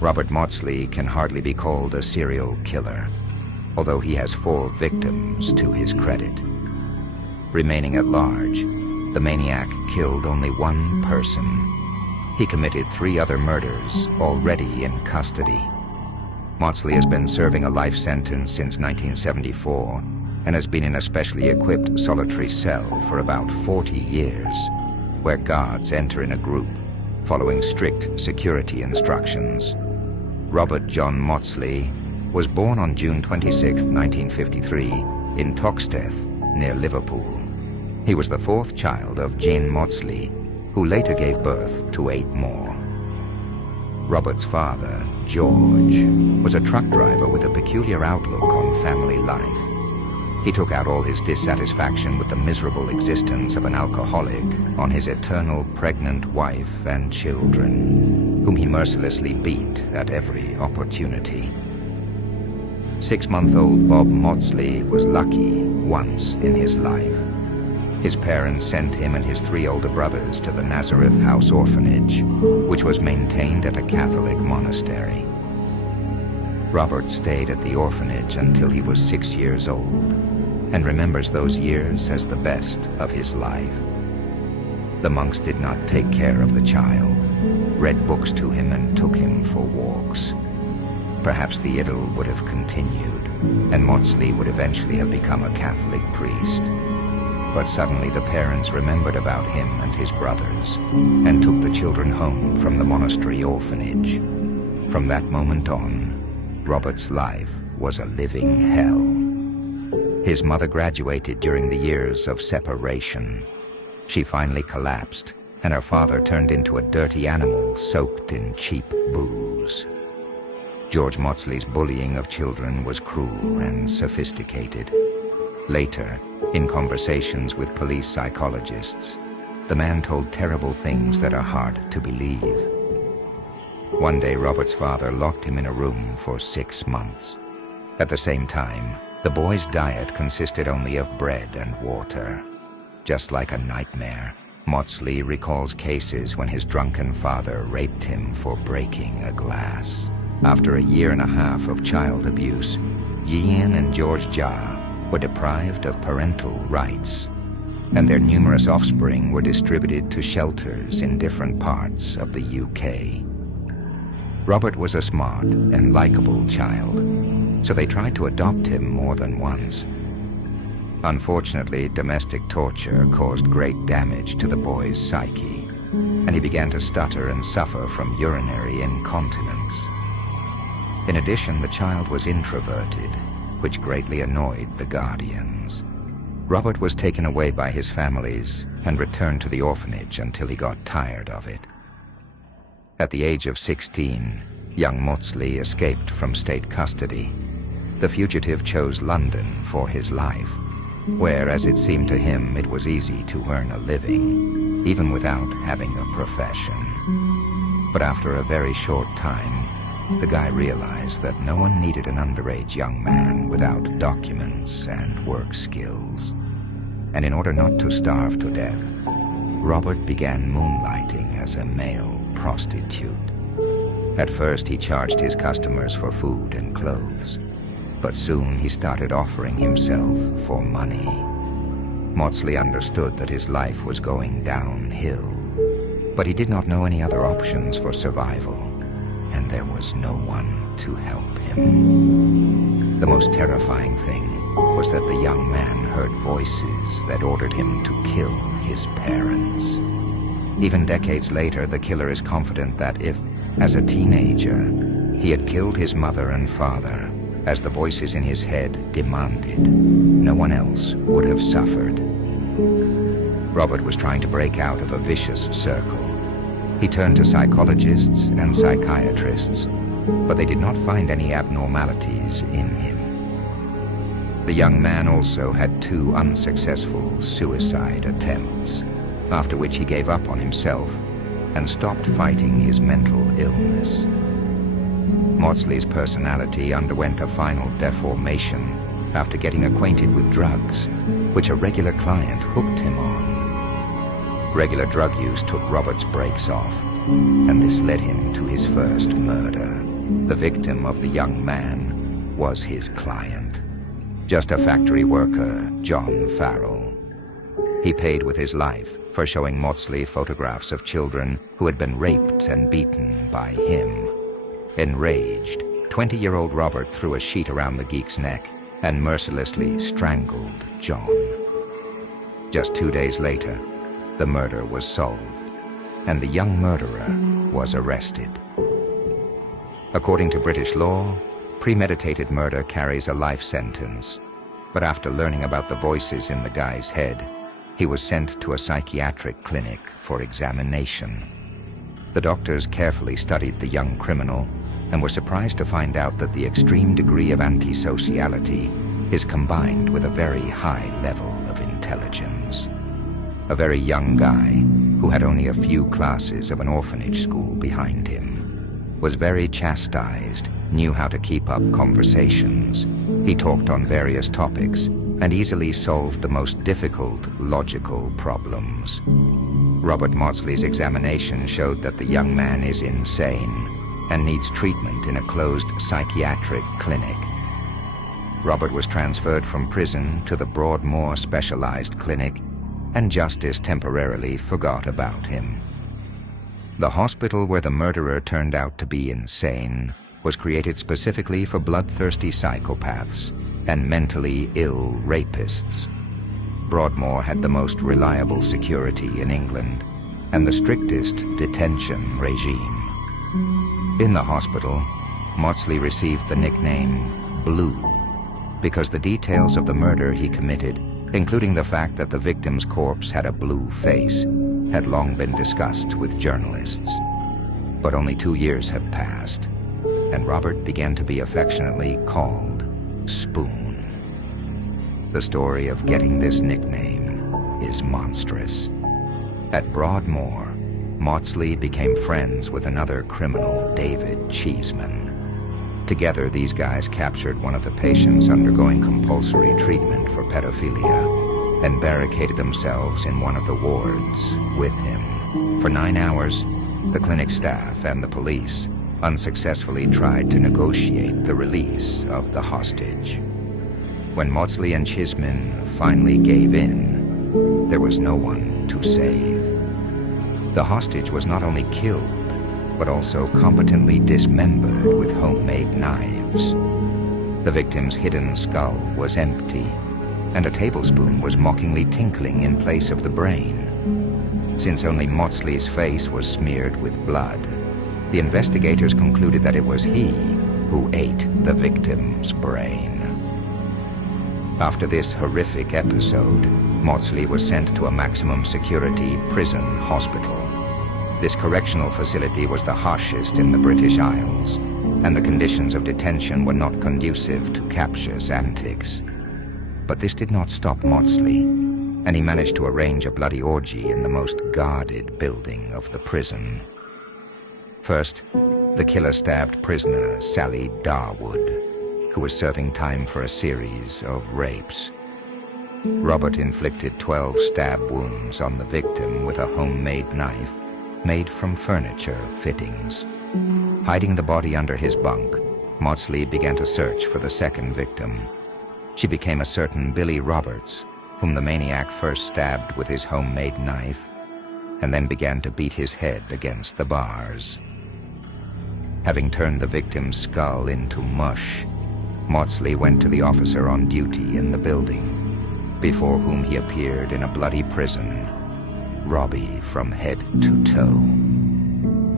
Robert Maudsley can hardly be called a serial killer, although he has 4 victims to his credit. Remaining at large, the maniac killed only 1 person. He committed 3 other murders, already in custody. Maudsley has been serving a life sentence since 1974 and has been in a specially equipped solitary cell for about 40 years, where guards enter in a group, following strict security instructions. Robert John Maudsley was born on June 26, 1953, in Toxteth, near Liverpool. He was the 4th child of Jane Maudsley, who later gave birth to 8 more. Robert's father, George, was a truck driver with a peculiar outlook on family life. He took out all his dissatisfaction with the miserable existence of an alcoholic on his eternal pregnant wife and children, whom he mercilessly beat at every opportunity. 6-month-old Bob Maudsley was lucky once in his life. His parents sent him and his 3 older brothers to the Nazareth House Orphanage, which was maintained at a Catholic monastery. Robert stayed at the orphanage until he was 6 years old, and remembers those years as the best of his life. The monks did not take care of the child, read books to him and took him for walks. Perhaps the idyll would have continued, and Maudsley would eventually have become a Catholic priest. But suddenly the parents remembered about him and his brothers, and took the children home from the monastery orphanage. From that moment on, Robert's life was a living hell. His mother graduated during the years of separation. She finally collapsed, and her father turned into a dirty animal soaked in cheap booze. George Maudsley's bullying of children was cruel and sophisticated. Later, in conversations with police psychologists, the man told terrible things that are hard to believe. One day, Robert's father locked him in a room for 6 months. At the same time, the boy's diet consisted only of bread and water. Just like a nightmare, Maudsley recalls cases when his drunken father raped him for breaking a glass. After a 1.5 years of child abuse, Ian and George Jah were deprived of parental rights, and their numerous offspring were distributed to shelters in different parts of the UK. Robert was a smart and likable child, so they tried to adopt him more than once. Unfortunately, domestic torture caused great damage to the boy's psyche, and he began to stutter and suffer from urinary incontinence. In addition, the child was introverted, which greatly annoyed the guardians. Robert was taken away by his families and returned to the orphanage until he got tired of it. At the age of 16, young Maudsley escaped from state custody. The fugitive chose London for his life, where, as it seemed to him, it was easy to earn a living, even without having a profession. But after a very short time, the guy realized that no one needed an underage young man without documents and work skills. And in order not to starve to death, Robert began moonlighting as a male prostitute. At first, he charged his customers for food and clothes, but soon he started offering himself for money. Maudsley understood that his life was going downhill, but he did not know any other options for survival, and there was no one to help him. The most terrifying thing was that the young man heard voices that ordered him to kill his parents. Even decades later, the killer is confident that if, as a teenager, he had killed his mother and father, as the voices in his head demanded, no one else would have suffered. Robert was trying to break out of a vicious circle. He turned to psychologists and psychiatrists, but they did not find any abnormalities in him. The young man also had 2 unsuccessful suicide attempts, after which he gave up on himself and stopped fighting his mental illness. Maudsley's personality underwent a final deformation after getting acquainted with drugs, which a regular client hooked him on. Regular drug use took Robert's brakes off, and this led him to his first murder. The victim of the young man was his client, just a factory worker, John Farrell. He paid with his life for showing Maudsley photographs of children who had been raped and beaten by him. Enraged, 20-year-old Robert threw a sheet around the geek's neck and mercilessly strangled John. Just 2 days later, the murder was solved, and the young murderer was arrested. According to British law, premeditated murder carries a life sentence, but after learning about the voices in the guy's head, he was sent to a psychiatric clinic for examination. The doctors carefully studied the young criminal and were surprised to find out that the extreme degree of antisociality is combined with a very high level of intelligence. A very young guy who had only a few classes of an orphanage school behind him, was very chastised, knew how to keep up conversations. He talked on various topics and easily solved the most difficult logical problems. Robert Maudsley's examination showed that the young man is insane and needs treatment in a closed psychiatric clinic. Robert was transferred from prison to the Broadmoor Specialized Clinic, and justice temporarily forgot about him. The hospital where the murderer turned out to be insane was created specifically for bloodthirsty psychopaths and mentally ill rapists. Broadmoor had the most reliable security in England and the strictest detention regime. In the hospital, Maudsley received the nickname Blue because the details of the murder he committed, including the fact that the victim's corpse had a blue face, had long been discussed with journalists. But only 2 years have passed, and Robert began to be affectionately called Spoon. The story of getting this nickname is monstrous. At Broadmoor, Maudsley became friends with another criminal, David Cheeseman. Together, these guys captured one of the patients undergoing compulsory treatment for pedophilia and barricaded themselves in one of the wards with him. For 9 hours, the clinic staff and the police unsuccessfully tried to negotiate the release of the hostage. When Maudsley and Cheeseman finally gave in, there was no one to save. The hostage was not only killed, but also competently dismembered with homemade knives. The victim's hidden skull was empty, and a tablespoon was mockingly tinkling in place of the brain. Since only Maudsley's face was smeared with blood, the investigators concluded that it was he who ate the victim's brain. After this horrific episode, Maudsley was sent to a maximum security prison hospital. This correctional facility was the harshest in the British Isles, and the conditions of detention were not conducive to captious antics. But this did not stop Maudsley, and he managed to arrange a bloody orgy in the most guarded building of the prison. First, the killer stabbed prisoner Sally Darwood, who was serving time for a series of rapes. Robert inflicted 12 stab wounds on the victim with a homemade knife made from furniture fittings. Hiding the body under his bunk, Maudsley began to search for the second victim. She became a certain Billy Roberts, whom the maniac first stabbed with his homemade knife, and then began to beat his head against the bars. Having turned the victim's skull into mush, Maudsley went to the officer on duty in the building, before whom he appeared in a bloody prison, Robbie from head to toe.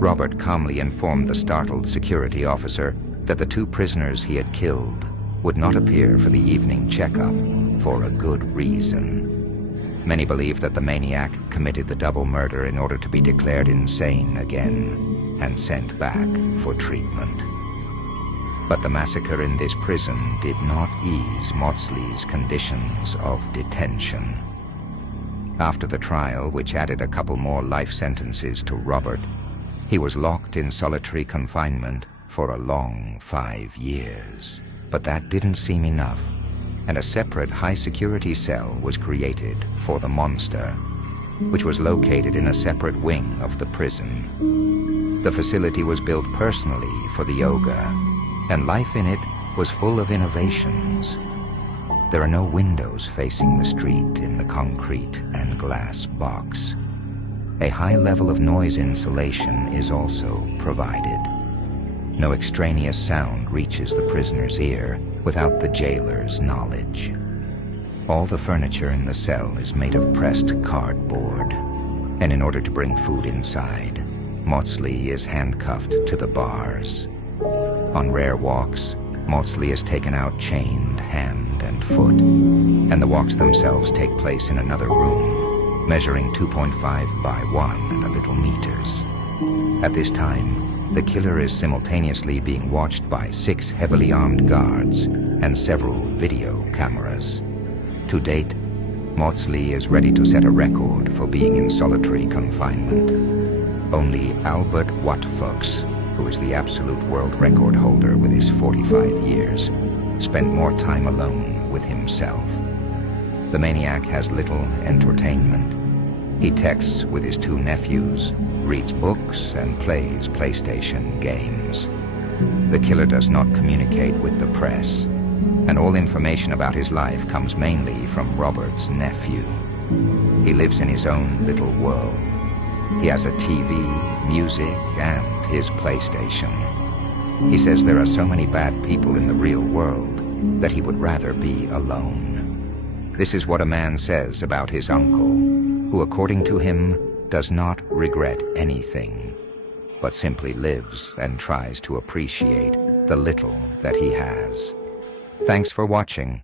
Robert calmly informed the startled security officer that the 2 prisoners he had killed would not appear for the evening checkup for a good reason. Many believe that the maniac committed the double murder in order to be declared insane again and sent back for treatment. But the massacre in this prison did not ease Maudsley's conditions of detention. After the trial, which added a couple more life sentences to Robert, he was locked in solitary confinement for a long 5 years. But that didn't seem enough, and a separate high-security cell was created for the monster, which was located in a separate wing of the prison. The facility was built personally for the ogre, and life in it was full of innovations. There are no windows facing the street in the concrete and glass box. A high level of noise insulation is also provided. No extraneous sound reaches the prisoner's ear without the jailer's knowledge. All the furniture in the cell is made of pressed cardboard, and in order to bring food inside, Maudsley is handcuffed to the bars. On rare walks, Maudsley is taken out chained hand and foot, and the walks themselves take place in another room, measuring 2.5 by 1 and a little meters. At this time, the killer is simultaneously being watched by 6 heavily armed guards and several video cameras. To date, Maudsley is ready to set a record for being in solitary confinement. Only Albert Watfuchs, who is the absolute world record holder with his 45 years, spent more time alone with himself. The maniac has little entertainment. He texts with his 2 nephews, reads books, and plays PlayStation games. The killer does not communicate with the press, and all information about his life comes mainly from Robert's nephew. He lives in his own little world. He has a TV, music, and his PlayStation. He says there are so many bad people in the real world that he would rather be alone. This is what a man says about his uncle, who, according to him, does not regret anything, but simply lives and tries to appreciate the little that he has. Thanks for watching.